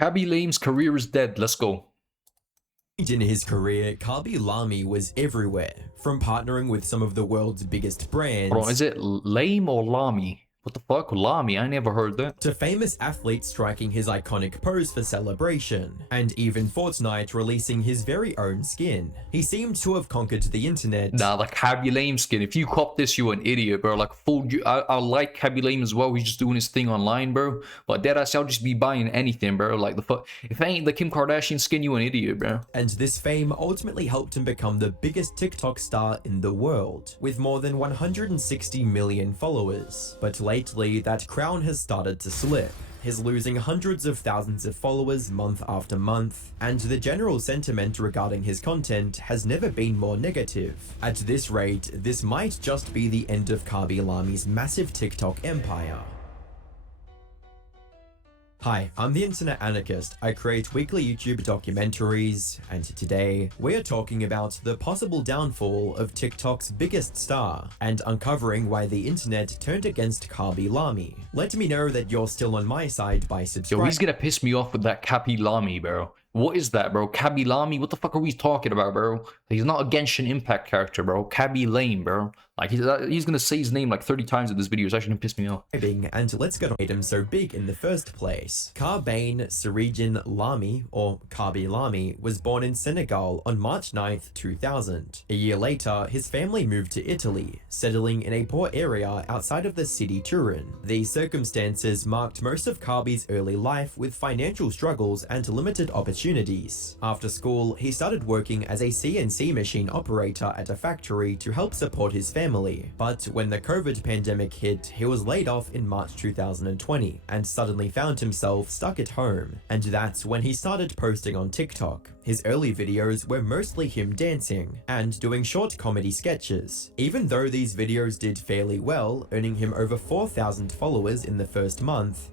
Khaby Lame's career is dead. Let's go. In his career, Khaby Lame was everywhere, from partnering with some of the world's biggest brands. Hold on, is it Lame or Lamy? What the fuck? Lamy? I never heard that. To famous athletes striking his iconic pose for celebration, and even Fortnite releasing his very own skin. He seemed to have conquered the internet. Nah, like Khaby Lame skin. If you cop this, you an idiot, bro. Like, I like Khaby Lame as well. He's just doing his thing online, bro. But deadass, I'll just be buying anything, bro. Like, the fuck. If it ain't the Kim Kardashian skin, you an idiot, bro. And this fame ultimately helped him become the biggest TikTok star in the world, with more than 160 million followers. But lately, that crown has started to slip. He's losing hundreds of thousands of followers month after month, and the general sentiment regarding his content has never been more negative. At this rate, this might just be the end of Khaby Lame's massive TikTok empire. Hi, I'm the Internet Anarchist. I create weekly YouTube documentaries, and today we're talking about the possible downfall of TikTok's biggest star and uncovering why the internet turned against Khaby Lame. Let me know that you're still on my side by subscribing. Yo, he's gonna piss me off with that Khaby Lame, bro. What is that, bro? Khaby Lame? What the fuck are we talking about, bro? He's not a Genshin Impact character, bro. Khaby Lame, bro. Like, he's gonna say his name like 30 times in this video. It's actually gonna piss me off. And let's get made him so big in the first place. Khaby Serijin Lame, or Khaby Lame, was born in Senegal on March 9th, 2000. A year later, his family moved to Italy, settling in a poor area outside of the city Turin. These circumstances marked most of Khaby's early life with financial struggles and limited opportunities. After school, he started working as a CNC machine operator at a factory to help support his family. But when the COVID pandemic hit, he was laid off in March 2020 and suddenly found himself stuck at home. And that's when he started posting on TikTok. His early videos were mostly him dancing and doing short comedy sketches. Even though these videos did fairly well, earning him over 4,000 followers in the first month.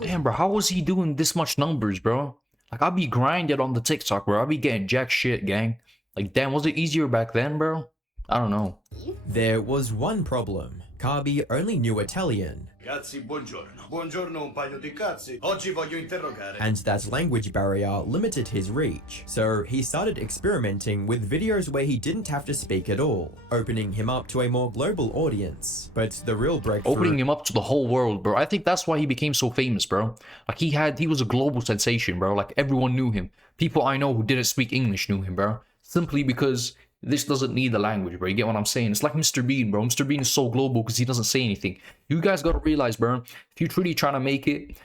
Damn, bro, how was he doing this much numbers, bro? Like, I'll be grinding on the TikTok, bro. I'll be getting jack shit, gang. Like, damn, was it easier back then, bro? I don't know. There was one problem. Khaby only knew Italian. Cazzi, buongiorno. Buongiorno, un paio di cazzi. Oggi voglio interrogare. And that language barrier limited his reach. So he started experimenting with videos where he didn't have to speak at all, opening him up to a more global audience. But the real breakthrough... Opening him up to the whole world, bro. I think that's why he became so famous, bro. Like, he was a global sensation, bro. Like, everyone knew him. People I know who didn't speak English knew him, bro. Simply because this doesn't need the language, bro. You get what I'm saying? It's like Mr. Bean, bro. Mr. Bean is so global because he doesn't say anything. You guys gotta realize, bro, if you're truly trying to make it,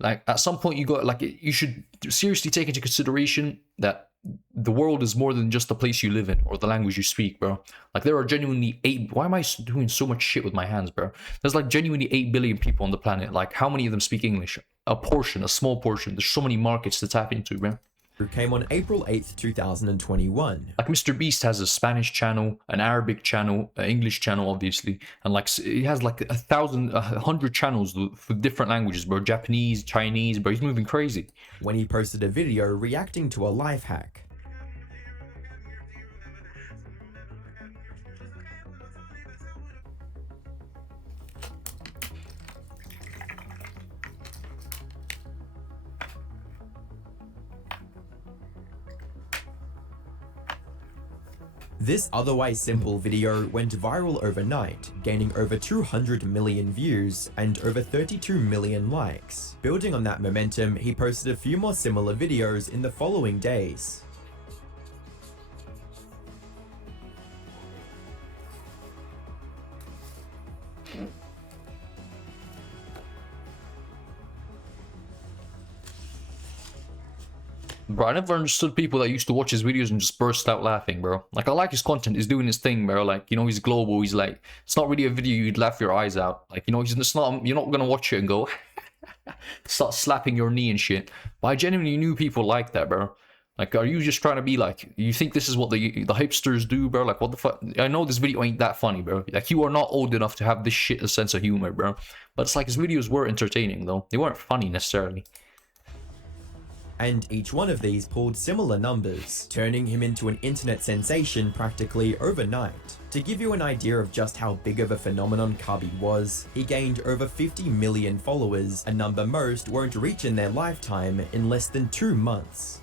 like, at some point you got, like, you should seriously take into consideration that the world is more than just the place you live in or the language you speak, bro. Like, there are genuinely why am I doing so much shit with my hands, bro? There's like genuinely 8 billion people on the planet. Like, how many of them speak English? A portion, a small portion. There's so many markets to tap into, bro. Came on April 8th, 2021. Like, Mr. Beast has a Spanish channel, an Arabic channel, an English channel, obviously, and like he has like 100 channels for different languages, bro. Japanese, Chinese, bro. He's moving crazy. When he posted a video reacting to a life hack. This otherwise simple video went viral overnight, gaining over 200 million views and over 32 million likes. Building on that momentum, he posted a few more similar videos in the following days. Bro, I never understood people that used to watch his videos and just burst out laughing, bro. Like, I like his content. He's doing his thing, bro. Like, you know, he's global. He's like, it's not really a video you'd laugh your eyes out. Like, you know, it's not, you're not gonna watch it and go, start slapping your knee and shit. But I genuinely knew people like that, bro. Like, are you just trying to be like, you think this is what the hipsters do, bro? Like, what the fuck? I know this video ain't that funny, bro. Like, you are not old enough to have this shit a sense of humor, bro. But it's like, his videos were entertaining, though. They weren't funny, necessarily. and each one of these pulled similar numbers, turning him into an internet sensation practically overnight. To give you an idea of just how big of a phenomenon Khaby was, he gained over 50 million followers, a number most won't reach in their lifetime in less than 2 months.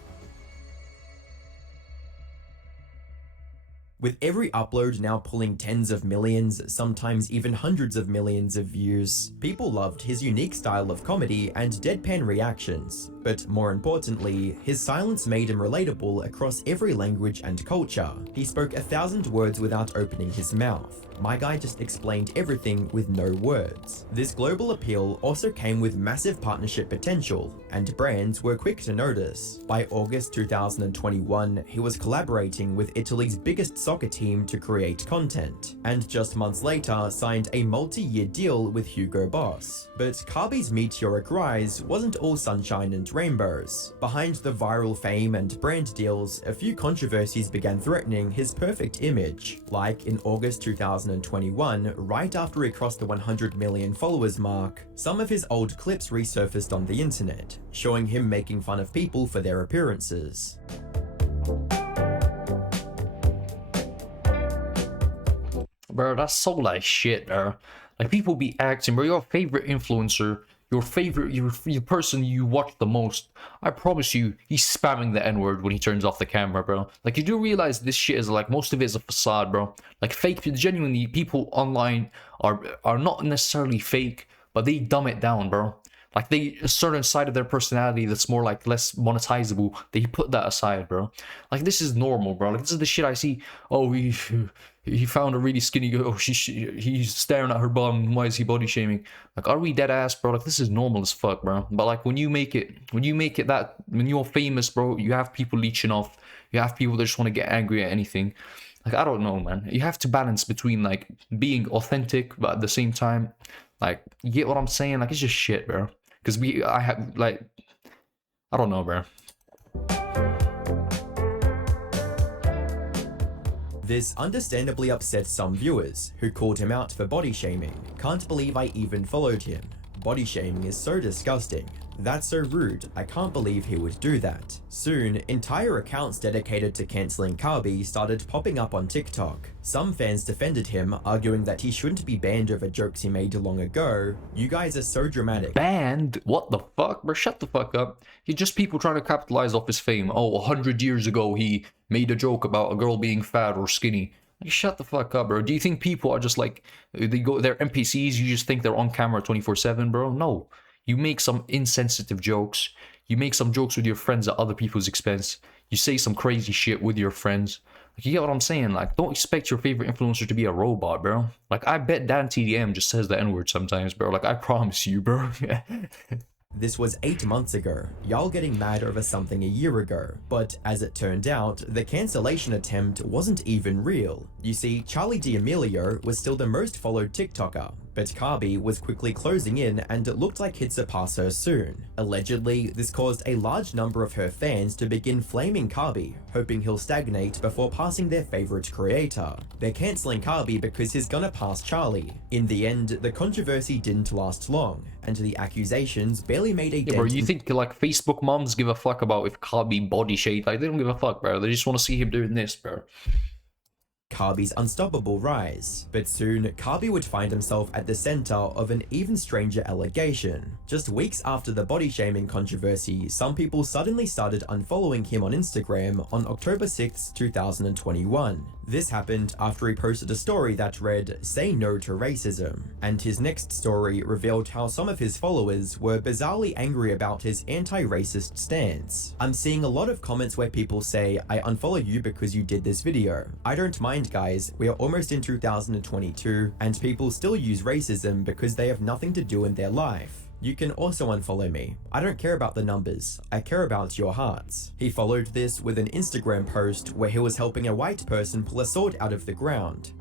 With every upload now pulling tens of millions, sometimes even hundreds of millions of views, people loved his unique style of comedy and deadpan reactions. But more importantly, his silence made him relatable across every language and culture. He spoke 1,000 words without opening his mouth. My guy just explained everything with no words. This global appeal also came with massive partnership potential, and brands were quick to notice. By August 2021, he was collaborating with Italy's biggest soccer team to create content, and just months later signed a multi-year deal with Hugo Boss. But Khaby's meteoric rise wasn't all sunshine and rainbows. Behind the viral fame and brand deals, a few controversies began threatening his perfect image, like in August 2021, right after he crossed the 100 million followers mark. Some of his old clips resurfaced on the internet, showing him making fun of people for their appearances. Bro, that's so like shit, bro. Like people be acting, bro. Your favorite influencer, your person you watch the most. I promise you, he's spamming the N-word when he turns off the camera, bro. Like you do realize this shit is like most of it is a facade, bro. Like fake, genuinely, people online are not necessarily fake, but they dumb it down, bro. Like a certain side of their personality that's more like less monetizable, they put that aside, bro. Like this is normal, bro. Like this is the shit I see. Oh, he found a really skinny girl. Oh, he's staring at her bum. Why is he body shaming? Like, are we dead ass, bro? Like this is normal as fuck, bro. But like when you're famous, bro, you have people leeching off. You have people that just want to get angry at anything. Like I don't know, man. You have to balance between like being authentic, but at the same time, like you get what I'm saying? Like it's just shit, bro. Because I don't know, bro. This understandably upset some viewers, who called him out for body shaming. Can't believe I even followed him. Body shaming is so disgusting. That's so rude, I can't believe he would do that. Soon, entire accounts dedicated to cancelling Khaby started popping up on TikTok. Some fans defended him, arguing that he shouldn't be banned over jokes he made long ago. You guys are so dramatic. Banned? What the fuck, bro? Shut the fuck up. He's just people trying to capitalize off his fame. Oh, 100 years ago he made a joke about a girl being fat or skinny. Like, shut the fuck up, bro. Do you think people are just like, they're NPCs, you just think they're on camera 24/7, bro? No. You make some insensitive jokes. You make some jokes with your friends at other people's expense. You say some crazy shit with your friends. Like, you get what I'm saying? Like, don't expect your favorite influencer to be a robot, bro. Like, I bet Dan TDM just says the N-word sometimes, bro. Like, I promise you, bro. This was 8 months ago, y'all getting mad over something a year ago. But as it turned out, the cancellation attempt wasn't even real. You see, Charli D'Amelio was still the most followed TikToker, but Khaby was quickly closing in and it looked like he'd surpass her soon. Allegedly, this caused a large number of her fans to begin flaming Khaby, hoping he'll stagnate before passing their favorite creator. They're cancelling Khaby because he's gonna pass Charli. In the end, the controversy didn't last long, and the accusations barely made a dent. Bro, you think like Facebook moms give a fuck about if Khaby body shade? Like, they don't give a fuck, bro. They just want to see him doing this, bro. Khaby's unstoppable rise, but soon Khaby would find himself at the center of an even stranger allegation. Just weeks after the body shaming controversy, some people suddenly started unfollowing him on Instagram on October 6, 2021. This happened after he posted a story that read, "Say no to racism," and his next story revealed how some of his followers were bizarrely angry about his anti-racist stance. I'm seeing a lot of comments where people say, "I unfollow you because you did this video." I don't mind, guys, we are almost in 2022 and people still use racism because they have nothing to do in their life. You can also unfollow me. I don't care about the numbers, I care about your hearts. He followed this with an Instagram post where he was helping a white person pull a sword out of the ground,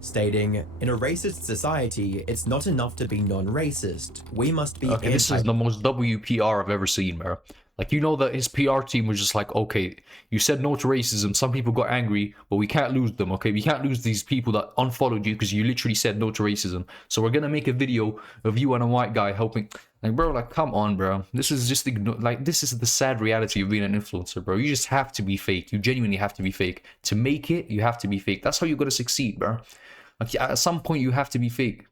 stating, "In a racist society, it's not enough to be non-racist. We must be Okay, this is the most WPR I've ever seen, bro. Like, you know that his PR team was just like, okay, you said no to racism, some people got angry, but we can't lose them, okay? We can't lose these people that unfollowed you because you literally said no to racism. So we're gonna make a video of you and a white guy helping. Like, bro, like, come on, bro. This is just like, this is the sad reality of being an influencer, bro. You just have to be fake. You genuinely have to be fake. To make it, you have to be fake. That's how you're gonna succeed, bro. Like, at some point, you have to be fake.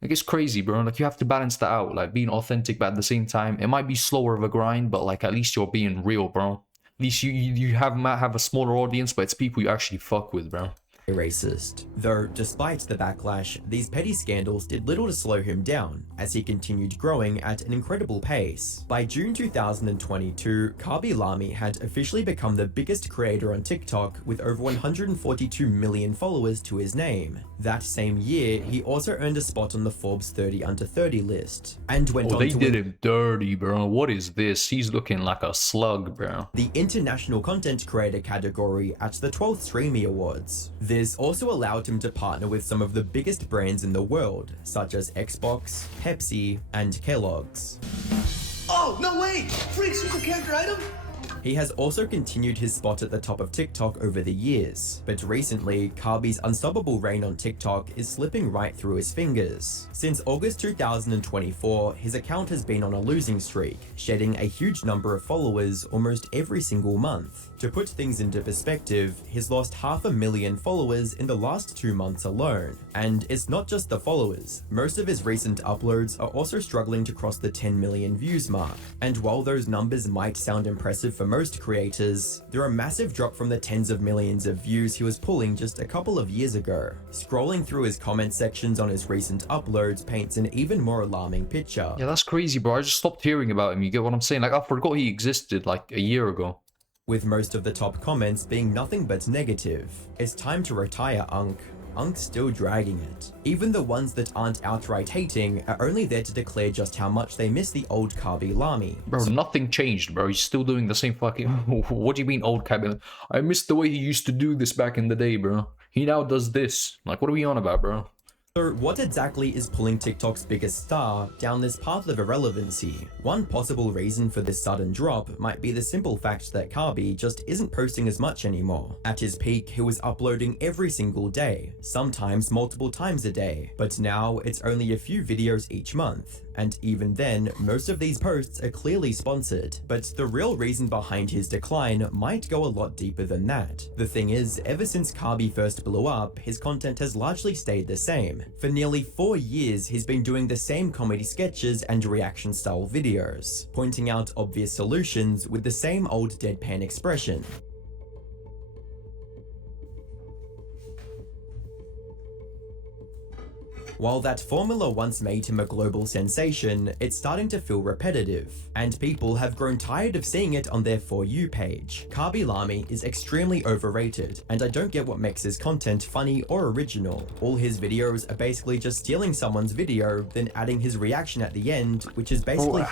Like, it's crazy, bro. Like, you have to balance that out, like being authentic, but at the same time, it might be slower of a grind, but like, at least you're being real, bro. At least you might have a smaller audience, but it's people you actually fuck with, bro. Racist. Though, despite the backlash, these petty scandals did little to slow him down, as he continued growing at an incredible pace. By June 2022, Khaby Lamy had officially become the biggest creator on TikTok with over 142 million followers to his name. That same year, he also earned a spot on the Forbes 30 Under 30 list, and went on They to did win him dirty, bro. What is this? He's looking like a slug, bro. the International Content Creator category at the 12th Streamy Awards. This also allowed him to partner with some of the biggest brands in the world, such as Xbox, Pepsi, and Kellogg's. Oh, no way! Free super character item? He has also continued his spot at the top of TikTok over the years, but recently, Khaby's unstoppable reign on TikTok is slipping right through his fingers. Since August 2024, his account has been on a losing streak, shedding a huge number of followers almost every single month. To put things into perspective, he's lost 500,000 followers in the last 2 months alone. And it's not just the followers, most of his recent uploads are also struggling to cross the 10 million views mark. And while those numbers might sound impressive for most creators, they're a massive drop from the tens of millions of views he was pulling just a couple of years ago. Scrolling through his comment sections on his recent uploads paints an even more alarming picture. Yeah, that's crazy, bro. I just stopped hearing about him. You get what I'm saying? Like, I forgot he existed like a year ago. With most of the top comments being nothing but negative. It's time to retire, Unk. Unk's still dragging it. Even the ones that aren't outright hating are only there to declare just how much they miss the old Khaby Lamy. Bro, nothing changed, bro. He's still doing the same fucking... What do you mean, old Khaby? I miss the way he used to do this back in the day, bro. He now does this. Like, what are we on about, bro? So what exactly is pulling TikTok's biggest star down this path of irrelevancy? One possible reason for this sudden drop might be the simple fact that Khaby just isn't posting as much anymore. At his peak, he was uploading every single day, sometimes multiple times a day, but now it's only a few videos each month. And even then, most of these posts are clearly sponsored. But the real reason behind his decline might go a lot deeper than that. The thing is, ever since Khaby first blew up, his content has largely stayed the same. For nearly 4 years, he's been doing the same comedy sketches and reaction style videos, pointing out obvious solutions with the same old deadpan expression. While that formula once made him a global sensation, it's starting to feel repetitive, and people have grown tired of seeing it on their For You page. Khaby Lamy is extremely overrated, and I don't get what makes his content funny or original. All his videos are basically just stealing someone's video, then adding his reaction at the end, which is basically...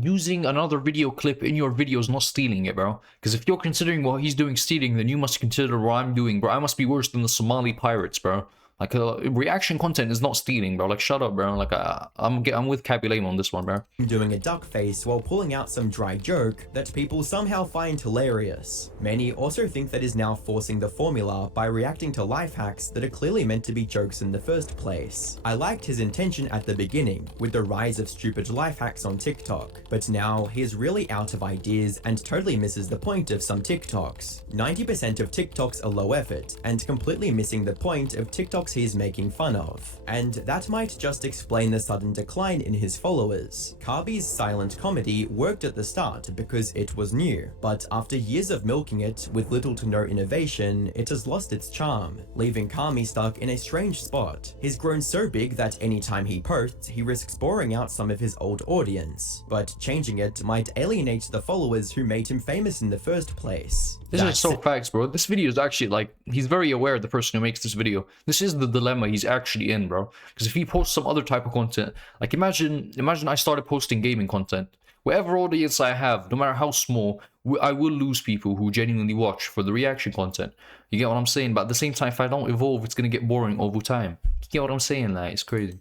Using another video clip in your video is not stealing it, bro. Because if you're considering what he's doing stealing, then you must consider what I'm doing, bro. I must be worse than the Somali pirates, bro. Like, reaction content is not stealing, bro. Like, shut up, bro. Like, I'm with Khaby Lamy on this one, bro. Doing a duck face while pulling out some dry joke that people somehow find hilarious. Many also think that is now forcing the formula by reacting to life hacks that are clearly meant to be jokes in the first place. I liked his intention at the beginning, with the rise of stupid life hacks on TikTok, but now he is really out of ideas and totally misses the point of some TikToks. 90% of TikToks are low effort, and completely missing the point of TikToks he's making fun of. And that might just explain the sudden decline in his followers. Khaby's silent comedy worked at the start because it was new, but after years of milking it with little to no innovation, it has lost its charm, leaving Khaby stuck in a strange spot. He's grown so big that anytime he posts, he risks boring out some of his old audience, but changing it might alienate the followers who made him famous in the first place. This is so facts, bro. This video is actually, like, he's very aware of the person who makes this video. This is the dilemma he's actually in, bro. Because if he posts some other type of content, like, imagine I started posting gaming content. Whatever audience I have, no matter how small, I will lose people who genuinely watch for the reaction content. You get what I'm saying? But at the same time, if I don't evolve, it's gonna get boring over time. You get what I'm saying? Like, it's crazy.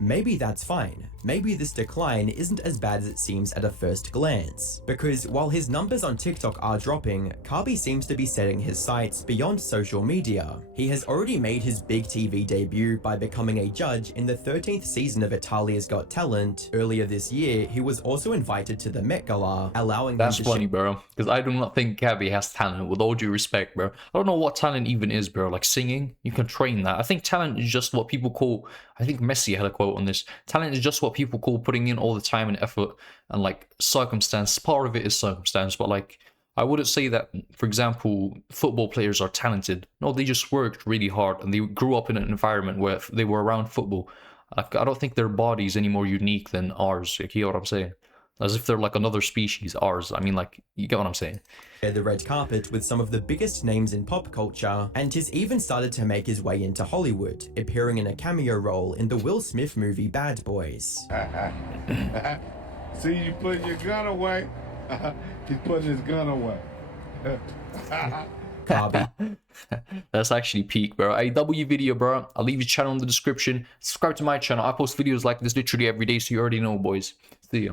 maybe that's fine. Maybe this decline isn't as bad as it seems at a first glance. Because while his numbers on TikTok are dropping, Khaby seems to be setting his sights beyond social media. He has already made his big TV debut by becoming a judge in the 13th season of Italia's Got Talent. Earlier this year, he was also invited to the Met Gala, allowing That's him to funny, bro. Because I do not think Khaby has talent, with all due respect, bro. I don't know what talent even is, bro. Like singing, you can train that. I think talent is just what people call, I think Messi had a quote on this. Talent is just what people call putting in all the time and effort and like circumstance. Part of it is circumstance, but like I wouldn't say that, for example, football players are talented. No, they just worked really hard and they grew up in an environment where they were around football. Like, I don't think their body's any more unique than ours. Like, you know what I'm saying? As if they're like another species, ours. I mean, like, you get what I'm saying? share the red carpet with some of the biggest names in pop culture, and he's even started to make his way into Hollywood, appearing in a cameo role in the Will Smith movie Bad Boys. See, you putting your gun away. He's putting his gun away. Khaby. That's actually peak, bro. AW video, bro. I'll leave your channel in the description. Subscribe to my channel. I post videos like this literally every day, so you already know, boys. See ya.